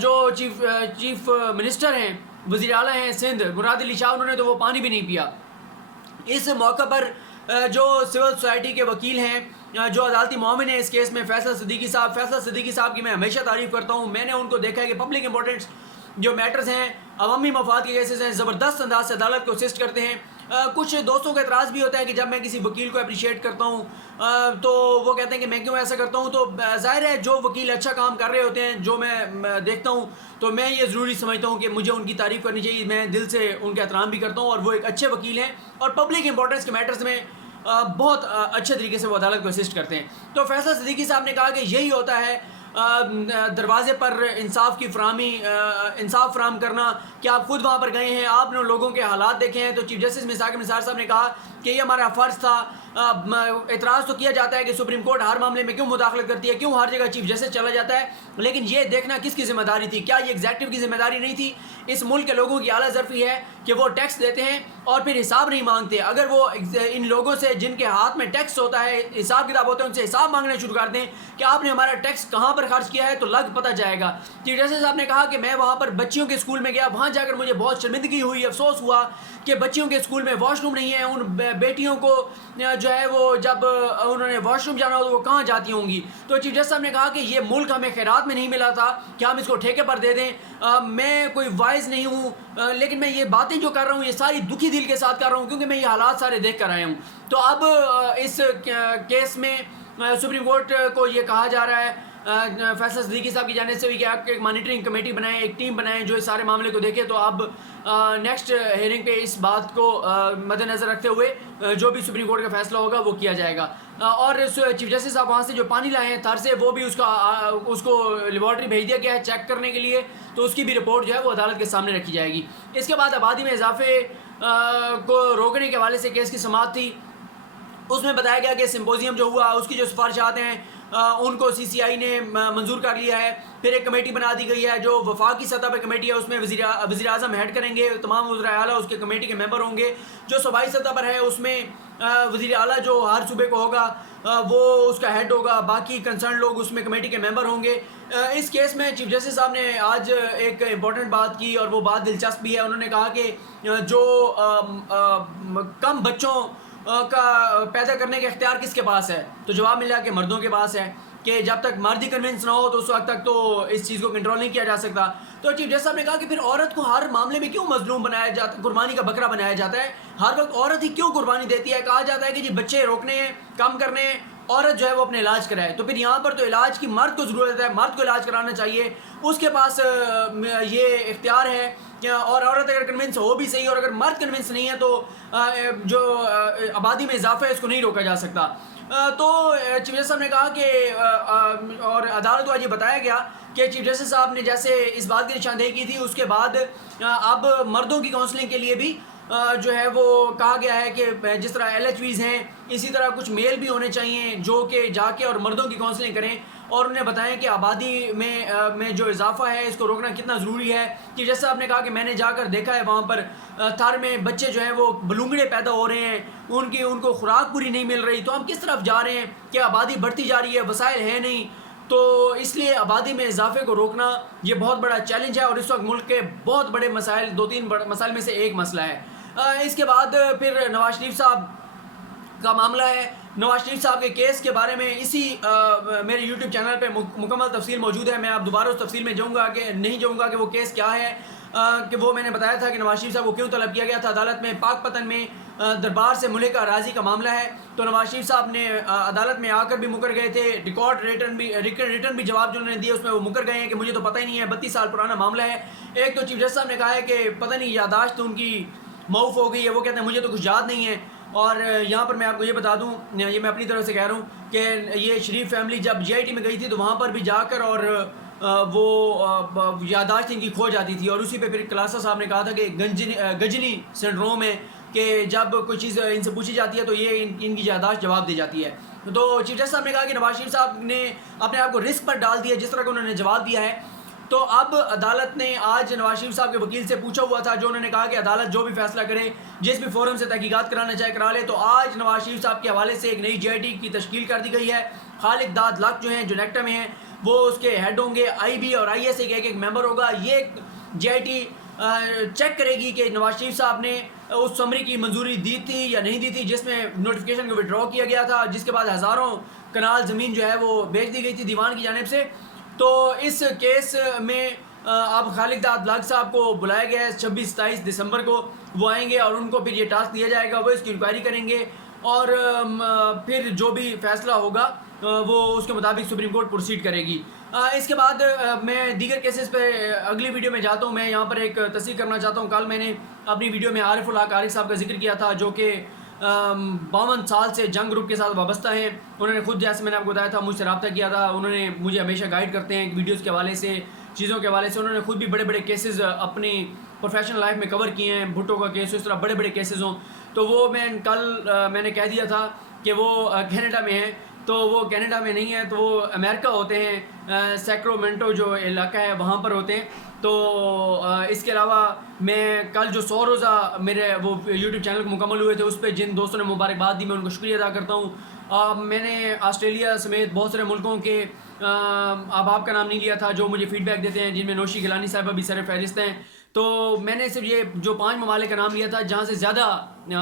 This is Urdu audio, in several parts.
جو چیف منسٹر ہیں، وزیر اعلیٰ ہیں سندھ مراد علی شاہ، انہوں نے تو وہ پانی بھی نہیں پیا۔ اس موقع پر جو سول سوسائٹی کے وکیل ہیں، جو عدالتی معاون ہیں اس کیس میں، فیصل صدیقی صاحب کی میں ہمیشہ تعریف کرتا ہوں۔ میں نے ان کو دیکھا ہے کہ پبلک امپورٹنس جو میٹرز ہیں، عوامی مفاد کے کیسز ہیں، زبردست انداز سے عدالت کو اسسٹ کرتے ہیں۔ کچھ دوستوں کا اعتراض بھی ہوتا ہے کہ جب میں کسی وکیل کو اپریشیٹ کرتا ہوں تو وہ کہتے ہیں کہ میں کیوں ایسا کرتا ہوں، تو ظاہر ہے جو وکیل اچھا کام کر رہے ہوتے ہیں، جو میں دیکھتا ہوں، تو میں یہ ضروری سمجھتا ہوں کہ مجھے ان کی تعریف کرنی چاہیے۔ میں دل سے ان کا احترام بھی کرتا ہوں، اور وہ ایک اچھے وکیل ہیں اور پبلک امپورٹنس کے میٹرز میں بہت اچھے طریقے سے وہ عدالت کو اسسٹ کرتے ہیں۔ تو فیصل صدیقی صاحب نے کہا کہ یہی ہوتا ہے دروازے پر انصاف فراہم کرنا، کہ آپ خود وہاں پر گئے ہیں، آپ نے لوگوں کے حالات دیکھے ہیں۔ تو چیف جسٹس مساق نثار صاحب نے کہا کہ یہ ہمارا فرض تھا۔ اعتراض تو کیا جاتا ہے کہ سپریم کورٹ ہر معاملے میں کیوں مداخلت کرتی ہے، کیوں ہر جگہ چیف جسٹس چلا جاتا ہے، لیکن یہ دیکھنا کس کی ذمہ داری تھی؟ کیا یہ ایگزیکٹو کی ذمہ داری نہیں تھی؟ اس ملک کے لوگوں کی اعلیٰ ظرفی ہے کہ وہ ٹیکس دیتے ہیں اور پھر حساب نہیں مانگتے۔ اگر وہ ان لوگوں سے جن کے ہاتھ میں ٹیکس ہوتا ہے، حساب کتاب ہوتا ہے، ان سے حساب مانگنا شروع کر دیں کہ آپ نے ہمارا ٹیکس کہاں پر خرچ کیا ہے، تو لگ پتہ جائے گا۔ چیف جسٹس صاحب نے کہا کہ میں وہاں پر بچیوں کے اسکول میں گیا، وہاں جا کر مجھے بہت شرمندگی ہوئی، افسوس ہوا کہ بچیوں کے اسکول میں واش روم نہیں ہے۔ ان بیٹیوں کو جو ہے وہ جب انہوں نے واش روم جانا ہو تو وہ کہاں جاتی ہوں گی؟ تو چیف جسٹس صاحب نے کہا کہ یہ ملک ہمیں خیرات میں نہیں ملا تھا کہ ہم اس کو ٹھیکے پر دے دیں۔ میں کوئی وائز نہیں ہوں، لیکن میں یہ باتیں جو کر رہا ہوں یہ ساری دکھی دل کے ساتھ کر رہا ہوں، کیونکہ میں یہ حالات سارے دیکھ کر آیا ہوں۔ تو اب اس کیس میں سپریم کورٹ کو یہ کہا جا رہا ہے فیصل صدیقی صاحب کی جانب سے بھی کہ آپ ایک مانیٹرنگ کمیٹی بنائیں، ایک ٹیم بنائیں جو اس سارے معاملے کو دیکھے۔ تو اب نیکسٹ ہیئرنگ پہ اس بات کو مد نظر رکھتے ہوئے جو بھی سپریم کورٹ کا فیصلہ ہوگا وہ کیا جائے گا۔ اور چیف جسٹس صاحب وہاں سے جو پانی لائے ہیں تھر سے، وہ بھی اس کو لیبارٹری بھیج دیا گیا ہے چیک کرنے کے لیے، تو اس کی بھی رپورٹ جو ہے وہ عدالت کے سامنے رکھی جائے گی۔ اس کے بعد آبادی میں اضافے کو روکنے کے حوالے سے کیس کی سماعت تھی۔ اس میں بتایا گیا کہ سمپوزیم جو ہوا اس کی جو سفارشات ہیں ان کو CCI نے منظور کر لیا ہے۔ پھر ایک کمیٹی بنا دی گئی ہے جو وفاقی سطح پہ کمیٹی ہے، اس میں وزیر اعظم ہیڈ کریں گے، تمام وزراء اعلیٰ اس کے کمیٹی کے ممبر ہوں گے۔ جو صوبائی سطح پر ہے اس میں وزیر اعلیٰ جو ہر صوبے کو ہوگا وہ اس کا ہیڈ ہوگا، باقی کنسرن لوگ اس میں کمیٹی کے ممبر ہوں گے۔ اس کیس میں چیف جسٹس صاحب نے آج ایک امپورٹنٹ بات کی اور وہ بات دلچسپ بھی ہے۔ انہوں نے کہا کہ جو کم بچوں کا پیدا کرنے کا اختیار کس کے پاس ہے، تو جواب ملا کہ مردوں کے پاس ہے، کہ جب تک مرد ہی کنونس نہ ہو تو اس وقت تک تو اس چیز کو کنٹرول نہیں کیا جا سکتا۔ تو چیف جسٹس صاحب نے کہا کہ پھر عورت کو ہر معاملے میں کیوں مظلوم بنایا جاتا ہے، قربانی کا بکرا بنایا جاتا ہے، ہر وقت عورت ہی کیوں قربانی دیتی ہے؟ کہا جاتا ہے کہ جی بچے روکنے ہیں، کم کرنے ہیں، عورت جو ہے وہ اپنے علاج کرائے۔ تو پھر یہاں پر تو علاج کی مرد کو ضرورت ہے، مرد کو علاج کرانا چاہیے، اس کے پاس یہ اختیار ہے۔ اور عورت اگر کنونس ہو بھی صحیح، اور اگر مرد کنونس نہیں ہے تو جو آبادی میں اضافہ ہے اس کو نہیں روکا جا سکتا۔ تو چیف جسٹس صاحب نے کہا کہ اور عدالت کو آج یہ بتایا گیا کہ چیف جسٹس صاحب نے جیسے اس بات کی نشاندہی کی تھی، اس کے بعد اب مردوں کی کاؤنسلنگ کے لیے بھی جو ہے وہ کہا گیا ہے کہ جس طرح LHVs ہیں اسی طرح کچھ میل بھی ہونے چاہیے جو کہ جا کے اور مردوں کی کاؤنسلنگ کریں، اور انہیں بتائیں کہ آبادی میں جو اضافہ ہے اس کو روکنا کتنا ضروری ہے۔ کہ جیسا آپ نے کہا کہ میں نے جا کر دیکھا ہے وہاں پر تھر میں بچے جو ہیں وہ بلونگڑے پیدا ہو رہے ہیں، ان کو خوراک پوری نہیں مل رہی۔ تو ہم کس طرف جا رہے ہیں کہ آبادی بڑھتی جا رہی ہے، وسائل ہیں نہیں، تو اس لیے آبادی میں اضافے کو روکنا یہ بہت بڑا چیلنج ہے، اور اس وقت ملک کے بہت بڑے مسائل، 2-3 مسائل میں سے ایک مسئلہ ہے۔ اس کے بعد پھر نواز شریف صاحب کا معاملہ ہے۔ نواز شریف صاحب کے کیس کے بارے میں اسی میرے یوٹیوب چینل پہ مکمل تفصیل موجود ہے۔ میں اب دوبارہ اس تفصیل میں نہیں جاؤں گا کہ وہ کیس کیا ہے، کہ وہ میں نے بتایا تھا کہ نواز شریف صاحب کو کیوں طلب کیا گیا تھا عدالت میں۔ پاک پتن میں دربار سے ملک اراضی کا معاملہ ہے، تو نواز شریف صاحب نے عدالت میں آ کر بھی مکر گئے تھے، ریٹرن بھی جواب جو انہوں نے دیے اس میں وہ مکر گئے ہیں کہ مجھے تو پتہ ہی نہیں ہے، 32 سال پرانا معاملہ ہے۔ ایک تو چیف جسٹس صاحب نے کہا ہے کہ پتہ نہیں یادداشت ان کی معاف ہو گئی ہے، وہ کہتے ہیں مجھے تو کچھ یاد نہیں ہے۔ اور یہاں پر میں آپ کو یہ بتا دوں، یہ میں اپنی طرف سے کہہ رہا ہوں کہ یہ شریف فیملی جب GIT میں گئی تھی تو وہاں پر بھی جا کر اور وہ یادداشت ان کی کھو جاتی تھی، اور اسی پہ پھر کلاسا صاحب نے کہا تھا کہ گجنی سنڈروم ہے، کہ جب کوئی چیز ان سے پوچھی جاتی ہے تو یہ ان کی یادداشت جواب دے جاتی ہے۔ تو چیف جسٹس صاحب نے کہا کہ نواز شریف صاحب نے اپنے آپ کو رسک پر ڈال دیا جس طرح کہ انہوں نے جواب دیا ہے۔ تو اب عدالت نے آج نواز شریف صاحب کے وکیل سے پوچھا ہوا تھا، جو انہوں نے کہا کہ عدالت جو بھی فیصلہ کرے، جس بھی فورم سے تحقیقات کرانا چاہے کرا لے۔ تو آج نواز شریف صاحب کے حوالے سے ایک نئی GIT کی تشکیل کر دی گئی ہے، خالد داد لک جو ہیں جو نیکٹا میں ہیں وہ اس کے ہیڈ ہوں گے. آئی بی اور آئی ایس اے کے ایک ممبر ہوگا. یہ جے آئی ٹی چیک کرے گی کہ نواز شریف صاحب نے اس سمری کی منظوری دی تھی یا نہیں دی تھی جس میں نوٹیفیکیشن کو وڈرا کیا گیا تھا, جس کے بعد ہزاروں کنال زمین جو ہے وہ بیچ دی گئی تھی دیوان کی جانب سے. تو اس کیس میں اب خالد داد لک صاحب کو بلایا گیا ہے 26-27 دسمبر کو. وہ آئیں گے اور ان کو پھر یہ ٹاسک دیا جائے گا, وہ اس کی انکوائری کریں گے اور پھر جو بھی فیصلہ ہوگا وہ اس کے مطابق سپریم کورٹ پروسیڈ کرے گی. اس کے بعد میں دیگر کیسز پہ اگلی ویڈیو میں جاتا ہوں. میں یہاں پر ایک تصحیح کرنا چاہتا ہوں. کل میں نے اپنی ویڈیو میں عارف الحق عارف صاحب کا ذکر کیا تھا جو کہ 52 سال سے جنگ گروپ کے ساتھ وابستہ ہیں. انہوں نے خود, جیسے میں نے آپ کو بتایا تھا, مجھ سے رابطہ کیا تھا. انہوں نے مجھے ہمیشہ گائیڈ کرتے ہیں ویڈیوز کے حوالے سے, چیزوں کے حوالے سے. انہوں نے خود بھی بڑے بڑے کیسز اپنی پروفیشنل لائف میں کور کیے ہیں, بھٹو کا کیس, اس طرح بڑے بڑے کیسز ہوں. تو وہ میں نے کہہ دیا تھا کہ وہ کینیڈا میں ہیں, تو وہ کینیڈا میں نہیں ہیں, تو وہ امریکہ ہوتے ہیں, سیکرومنٹو جو علاقہ ہے وہاں پر ہوتے ہیں. تو اس کے علاوہ میں کل جو 100 روزہ میرے وہ یوٹیوب چینل کو مکمل ہوئے تھے, اس پہ جن دوستوں نے مبارکباد دی میں ان کو شکریہ ادا کرتا ہوں. میں نے آسٹریلیا سمیت بہت سارے ملکوں کے احباب کا نام نہیں لیا تھا جو مجھے فیڈ بیک دیتے ہیں, جن میں نوشی گیلانی صاحبہ بھی سر فہرست ہیں. تو میں نے صرف یہ جو 5 ممالک کا نام لیا تھا جہاں سے زیادہ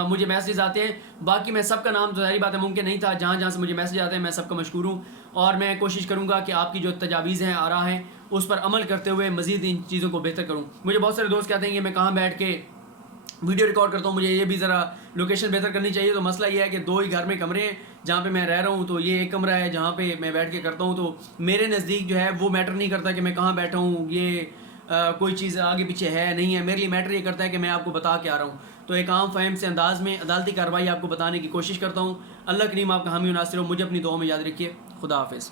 مجھے میسیج آتے ہیں. باقی میں سب کا نام تو ظاہری بات ہے ممکن نہیں تھا. جہاں جہاں سے مجھے میسیج آتے ہیں میں سب کا مشکور ہوں, اور میں کوشش کروں گا کہ آپ کی جو تجاویز ہیں, آراء ہیں, اس پر عمل کرتے ہوئے مزید ان چیزوں کو بہتر کروں. مجھے بہت سارے دوست کہتے ہیں کہ میں کہاں بیٹھ کے ویڈیو ریکارڈ کرتا ہوں, مجھے یہ بھی ذرا لوکیشن بہتر کرنی چاہیے. تو مسئلہ یہ ہے کہ 2 ہی گھر میں کمرے ہیں جہاں پہ میں رہ رہا ہوں, تو یہ ایک کمرہ ہے جہاں پہ میں بیٹھ کے کرتا ہوں. تو میرے نزدیک جو ہے وہ میٹر نہیں کرتا کہ میں کہاں بیٹھا ہوں, یہ کوئی چیز آگے پیچھے ہے نہیں ہے. میرے لیے میٹر یہ کرتا ہے کہ میں آپ کو بتا کے آ رہا ہوں. تو ایک عام فہم سے انداز میں عدالتی کارروائی آپ کو بتانے کی کوشش کرتا ہوں. اللہ کریم آپ کا حامی و ناصر ہو. مجھے اپنی دعاؤں میں یاد رکھیے. خدا حافظ.